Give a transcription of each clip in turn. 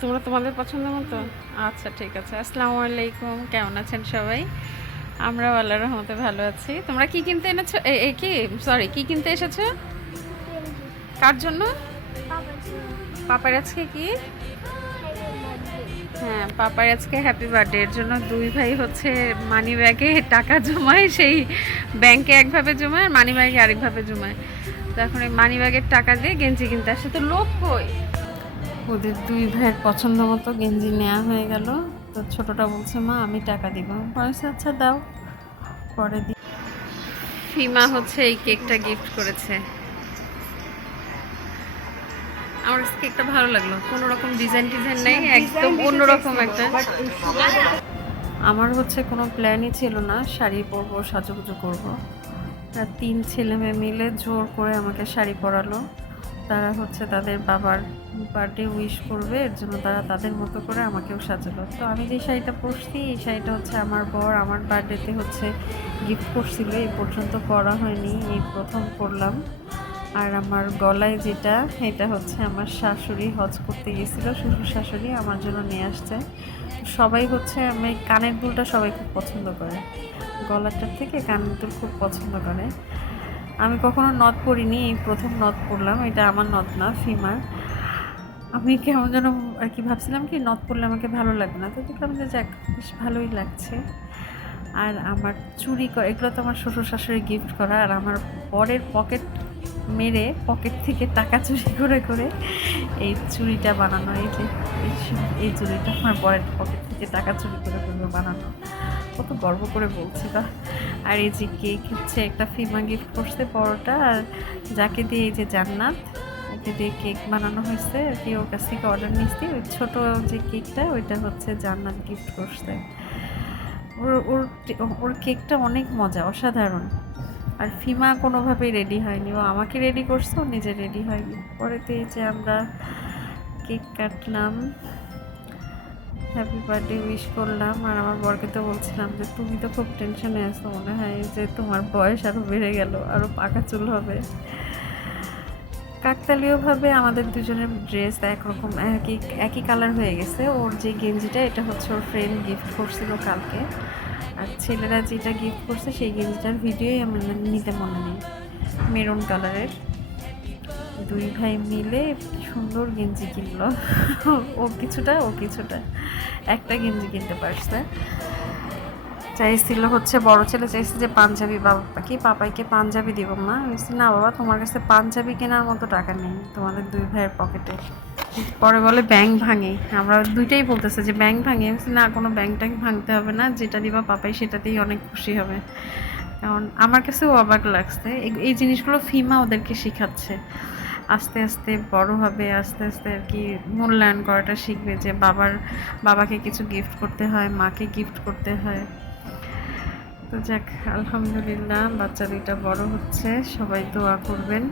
তোমরা তোমাদের পছন্দ মতো। আচ্ছা ঠিক আছে। আসসালামু আলাইকুম, কেমন আছেন সবাই? আমরা আল্লাহর রহমতে ভালো আছি। তোমরা কি কিনতে এনেছো? কি সরি, কি কিনতে এসেছো? কার জন্য? পাপার আজকে কি? হ্যাঁ, পাপার আজকে হ্যাপি বার্থডে এর জন্য দুই ভাই হচ্ছে মানি ব্যাগে টাকা জমায়, সেই ব্যাংকে একভাবে জমায় আর মানি ব্যাগে আরেকভাবে জমায়। তো এখন এই মানি ব্যাগের টাকা দিয়ে গেঞ্জি কিনতে আসে। তো লোক কই? ওদের দুই ভাইয়ের পছন্দ মতো গেঞ্জি নেওয়া হয়ে গেল। তো ছোটটা বলছে মা আমি টাকা দিব। বলছে আচ্ছা দাও, পরে দি। ফিমা হচ্ছে এই কেকটা গিফট করেছে। আমার কেকটা ভালো লাগলো, কোনো রকম ডিজাইন টিজাইন নেই, একদম অন্যরকম একটা। আমার হচ্ছে কোনো প্ল্যানই ছিল না শাড়ি পরবো, সাজুগুজু করবো। আর তিন ছেলে মেয়ে মিলে জোর করে আমাকে শাড়ি পরালো। তারা হচ্ছে তাদের বাবার বার্থডে উইশ করবে, এর জন্য তারা তাদের মতো করে আমাকেও সাজালো। তো আমি যে শাড়িটা পরছি, এই শাড়িটা হচ্ছে আমার বর আমার বার্থডেতে হচ্ছে গিফট করছিল। এই পর্যন্ত পরা হয়নি, এই প্রথম পরলাম। আর আমার গলায় যেটা, এটা হচ্ছে আমার শাশুড়ি হজ করতে গেছিল, শ্বশুর শাশুড়ি আমার জন্য নিয়ে আসছে। সবাই হচ্ছে, আমি কানের দুলটা সবাই খুব পছন্দ করে, গলাটার থেকে কানের দুল খুব পছন্দ করে। আমি কখনো নথ পরিনি, এই প্রথম নথ পরলাম। এটা আমার নথ না, ফিমার। আমি কেমন যেন আর কি ভাবছিলাম কি নথ পরলে আমাকে ভালো লাগবে না, তো দেখলাম যে যাক বেশ ভালোই লাগছে। আর আমার চুরি এগুলো তো আমার শ্বশুর শাশুড়ি গিফট করা। আর আমার বরের পকেট মেরে পকেট থেকে টাকা চুরি করে করে এই চুড়িটা বানানো। এই যে এই চুড়িটা আমার বরের পকেট থেকে টাকা চুরি করে করে বানানো। কত গর্ব করে বলছি বা। আর এই যে কেক হচ্ছে একটা ফিমা গিফট করছে, পরোটা। আর যাকে দিয়ে এই যে জান্নাত, ওকে দিয়ে কেক বানানো হয়েছে আর কি, ওর কাছ থেকে অর্ডার নিচ্ছি। ওই ছোটো যে কেকটা ওইটা হচ্ছে জান্নাত গিফট করছে। ওর ওর ওর কেকটা অনেক মজা, অসাধারণ। আর ফিমা কোনোভাবেই রেডি হয়নি, ও আমাকে রেডি করছে, ও নিজে রেডি হয়নি। পরেতে এই যে আমরা কেক কাটলাম, হ্যাপি বার্থডে উইশ করলাম। আর আমার বরকে তো বলছিলাম যে তুমি তো খুব টেনশনে আছো, মনে হয় যে তোমার বয়স আরও বেড়ে গেল, আরও পাকা চুল হবে। কাকতালীয়ভাবে আমাদের দুজনের ড্রেস একরকম, একই কালার হয়ে গেছে। ওর যে গেঞ্জিটা, এটা হচ্ছে ওর ফ্রেন্ড গিফট করছিল কালকে। আর ছেলেরা যেটা গিফট করছে সেই গেঞ্জিটার ভিডিওই আমার নিতে মনে নেই, মেরুন কালারের। দুই ভাই মিলে সুন্দর গেঞ্জি কিনলো। ও কিছুটা ও কিছুটা, একটা গেঞ্জি কিনতে পারছে। চাইছিল হচ্ছে বড় ছেলে চাইছে যে পাঞ্জাবি, বাবা কি পাপাইকে পাঞ্জাবি দিব না। আমি বলছি না বাবা, তোমার কাছে পাঞ্জাবি কেনার মতো টাকা নেই তোমাদের দুই ভাইয়ের পকেটে। পরে বলে ব্যাংক ভাঙে, আমরা দুইটাই বলতেছে যে ব্যাংক ভাঙে। আমি বলছি না, কোনো ব্যাংক ট্যাঙ্ক ভাঙতে হবে না, যেটা দিবা পাপাই সেটাতেই অনেক খুশি হবে। কারণ আমার কাছেও অবাক লাগছে, এই জিনিসগুলো ফিমা ওদেরকে শেখাচ্ছে। আস্তে আস্তে বড় হবে, আস্তে আস্তে আর কি মূল্যায়ন করাটা শিখবে, যে বাবাকে কিছু গিফট করতে হয়, মাকে গিফট করতে হয়। তো যাক, আলহামদুলিল্লাহ বাচ্চা দুইটা বড় হচ্ছে, সবাই দোয়া করবেন।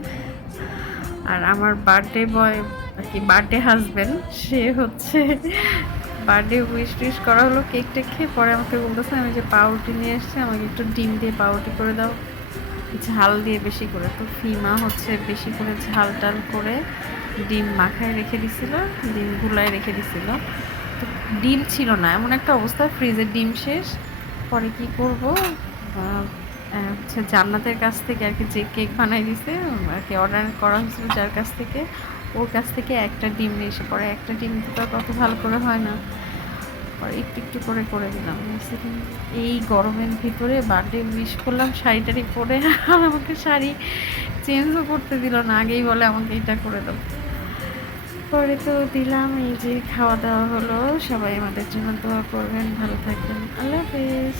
আর আমার বার্থডে বয় আর কি, বার্থডে হাজব্যান্ড, সে হচ্ছে বার্থডে উইশ টিশ করা হলো, কেক টেক খেয়ে পরে আমাকে বলতেছে আমি যে পাউরুটি নিয়ে এসছি, আমাকে একটু ডিম দিয়ে পাউরুটি করে দাও, ঝাল দিয়ে বেশি করে। তো ফিমা হচ্ছে বেশি করে ঝাল টাল করে ডিম মাখায় রেখে দিছিল, ডিম গুলায় রেখে দিছিল। তো ডিম ছিল না, এমন একটা অবস্থা, ফ্রিজের ডিম শেষ। পরে কি করব, হচ্ছে জান্নাতের কাছ থেকে আর কি, যে কেক বানাই দিছে আর কি, অর্ডার করা হয়েছিল যার কাছ থেকে, ওর কাছ থেকে একটা ডিম নিয়ে এসে, পরে একটা ডিম তো কত ভালো করে হয় না, পরে একটু একটু করে করে দিলাম। এই গরমের ভিতরে বার্থডে উইশ করলাম শাড়ি টাড়ি পরে, আর আমাকে শাড়ি চেঞ্জও করতে দিল না, আগেই বলে আমাকে এটা করে দাও। পরে তো দিলাম, এই যে খাওয়া দাওয়া হলো। সবাই আমাদের জন্য দোয়া করবেন, ভালো থাকবেন, আল্লাহ হাফেজ।